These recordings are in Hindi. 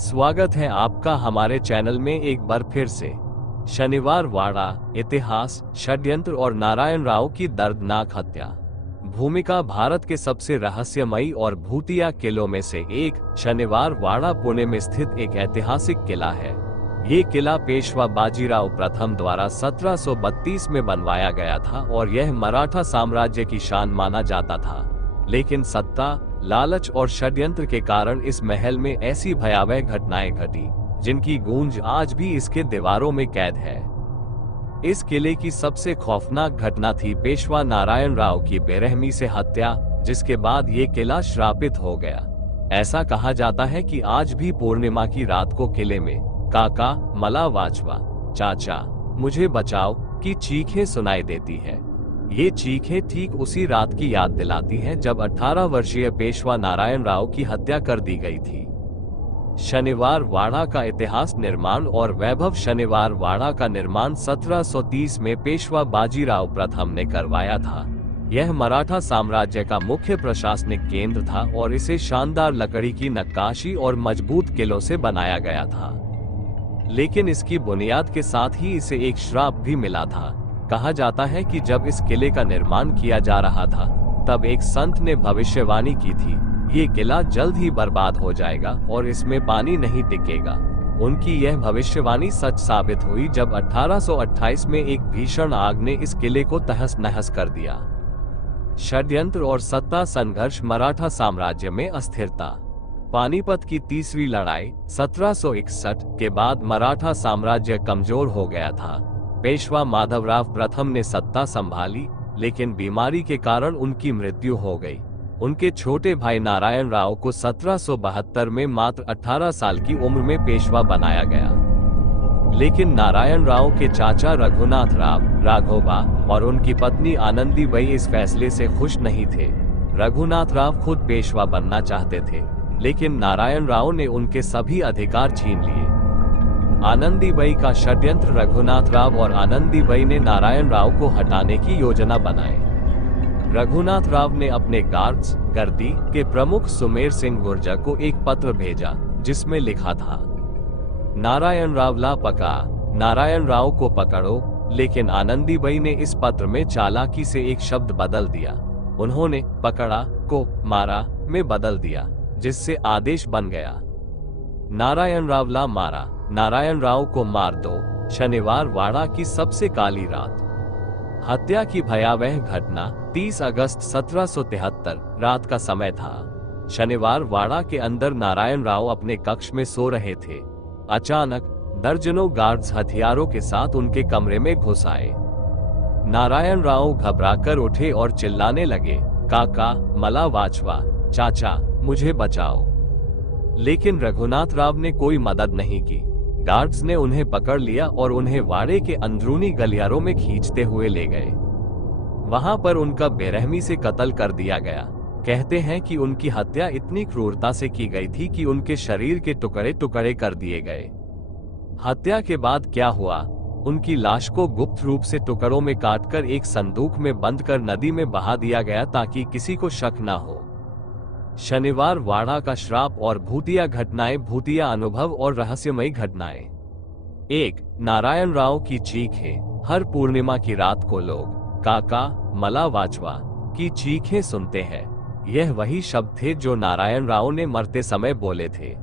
स्वागत है आपका हमारे चैनल में एक बार फिर से। शनिवार वाड़ा, इतिहास, षड्यंत्र और नारायण राव की दर्दनाक हत्या। भूमिका भारत के सबसे रहस्यमयी और भूतिया किलों में से एक शनिवार वाड़ा पुणे में स्थित एक ऐतिहासिक किला है। ये किला पेशवा बाजीराव प्रथम द्वारा 1732 में बनवाया गया था और यह मराठा साम्राज्य की शान माना जाता था। लेकिन सत्ता, लालच और षड्यंत्र के कारण इस महल में ऐसी भयावह घटनाएं घटी जिनकी गूंज आज भी इसके दीवारों में कैद है। इस किले की सबसे खौफनाक घटना थी पेशवा नारायण राव की बेरहमी से हत्या, जिसके बाद ये किला श्रापित हो गया। ऐसा कहा जाता है कि आज भी पूर्णिमा की रात को किले में काका, मला वाचवा, चाचा, मुझे बचाओ की चीखें सुनाई देती है। ये चीखें ठीक उसी रात की याद दिलाती हैं जब 18 वर्षीय पेशवा नारायण राव की हत्या कर दी गई थी। शनिवार वाड़ा का इतिहास। निर्माण और वैभव। शनिवार वाड़ा का निर्माण 1730 में पेशवा बाजीराव प्रथम ने करवाया था। यह मराठा साम्राज्य का मुख्य प्रशासनिक केंद्र था और इसे शानदार लकड़ी की नक्काशी और मजबूत किलों से बनाया गया था। लेकिन इसकी बुनियाद के साथ ही इसे एक श्राप भी मिला था। कहा जाता है कि जब इस किले का निर्माण किया जा रहा था, तब एक संत ने भविष्यवाणी की थी, ये किला जल्द ही बर्बाद हो जाएगा और इसमें पानी नहीं टिकेगा। उनकी यह भविष्यवाणी सच साबित हुई जब 1828 में एक भीषण आग ने इस किले को तहस नहस कर दिया। षड्यंत्र और सत्ता संघर्ष। मराठा साम्राज्य में अस्थिरता। पानीपत की तीसरी लड़ाई 1761 के बाद मराठा साम्राज्य कमजोर हो गया था। पेशवा माधवराव प्रथम ने सत्ता संभाली, लेकिन बीमारी के कारण उनकी मृत्यु हो गई। उनके छोटे भाई नारायण राव को 1772 में मात्र 18 साल की उम्र में पेशवा बनाया गया। लेकिन नारायण राव के चाचा रघुनाथ राव, राघोबा और उनकी पत्नी आनंदीबाई इस फैसले से खुश नहीं थे। रघुनाथ राव खुद पेशवा बनना चाहते थे, लेकिन नारायण राव ने उनके सभी अधिकार छीन लिए। आनंदीबाई का षड्यंत्र। रघुनाथ राव और आनंदीबाई ने नारायण राव को हटाने की योजना बनाई। रघुनाथ राव ने अपने गार्ड्स गर्दी के प्रमुख सुमेर सिंह गुर्जर को एक पत्र भेजा, जिसमें लिखा था, नारायण राव लापता, नारायण राव को पकड़ो। लेकिन आनंदीबाई ने इस पत्र में चालाकी से एक शब्द बदल दिया। उन्होंने पकड़ा को मारा में बदल दिया, जिससे आदेश बन गया, नारायण राव ला मारा, नारायण राव को मार दो। शनिवार वाड़ा की सबसे काली रात। हत्या की भयावह घटना 30 अगस्त 1773 रात का समय था। शनिवार वाड़ा के अंदर नारायण राव अपने कक्ष में सो रहे थे। अचानक दर्जनों गार्ड्स हथियारों के साथ उनके कमरे में घुस आए। नारायण राव घबराकर उठे और चिल्लाने लगे, काका, मला वाचवा, चाचा, मुझे बचाओ। लेकिन रघुनाथ राव ने कोई मदद नहीं की। गार्ड्स ने उन्हें पकड़ लिया और उन्हें वाड़े के अंदरूनी गलियारों में खींचते हुए ले गए। वहां पर उनका बेरहमी से कत्ल कर दिया गया। कहते हैं कि उनकी हत्या इतनी क्रूरता से की गई थी कि उनके शरीर के टुकड़े टुकड़े कर दिए गए। हत्या के बाद क्या हुआ? उनकी लाश को गुप्त रूप से टुकड़ों में काटकर एक संदूक में बंद कर नदी में बहा दिया गया ताकि किसी को शक न हो। शनिवार वाड़ा का श्राप और भूतिया घटनाएं। भूतिया अनुभव और रहस्यमयी घटनाएं। 1. नारायण राव की चीखें। हर पूर्णिमा की रात को लोग काका, मला वाचवा की चीखें सुनते हैं। यह वही शब्द थे जो नारायण राव ने मरते समय बोले थे।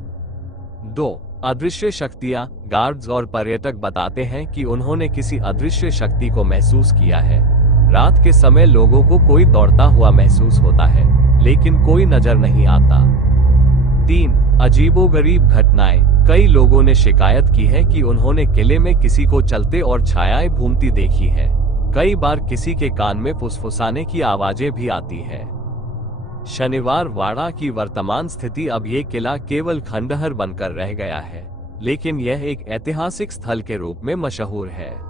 2. अदृश्य शक्तियां। गार्ड्स और पर्यटक बताते हैं कि उन्होंने किसी अदृश्य शक्ति को महसूस किया है। रात के समय लोगों को कोई दौड़ता हुआ महसूस होता है, लेकिन कोई नजर नहीं आता। 3. अजीबोगरीब घटनाएं। कई लोगों ने शिकायत की है कि उन्होंने किले में किसी को चलते और छायाएं घूमती देखी है। कई बार किसी के कान में फुसफुसाने की आवाजें भी आती है। शनिवार वाड़ा की वर्तमान स्थिति। अब ये किला केवल खंडहर बनकर रह गया है, लेकिन यह एक ऐतिहासिक स्थल के रूप में मशहूर है।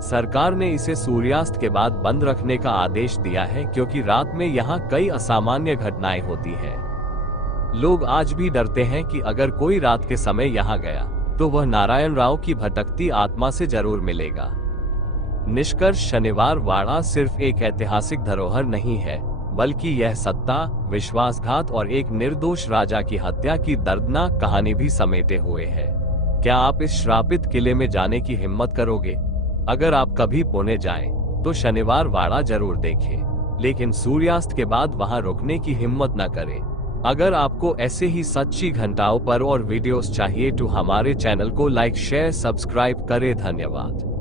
सरकार ने इसे सूर्यास्त के बाद बंद रखने का आदेश दिया है, क्योंकि रात में यहाँ कई असामान्य घटनाएं होती हैं। लोग आज भी डरते हैं कि अगर कोई रात के समय यहाँ गया, तो वह नारायण राव की भटकती आत्मा से जरूर मिलेगा। निष्कर्ष। शनिवार वाड़ा सिर्फ एक ऐतिहासिक धरोहर नहीं है, बल्कि यह सत्ता, विश्वासघात और एक निर्दोष राजा की हत्या की दर्दनाक कहानी भी समेटे हुए है। क्या आप इस श्रापित किले में जाने की हिम्मत करोगे? अगर आप कभी पुणे जाएं, तो शनिवार वाड़ा जरूर देखें, लेकिन सूर्यास्त के बाद वहां रुकने की हिम्मत न करें। अगर आपको ऐसे ही सच्ची घटनाओं पर और वीडियोस चाहिए तो हमारे चैनल को लाइक शेयर सब्सक्राइब करें। धन्यवाद।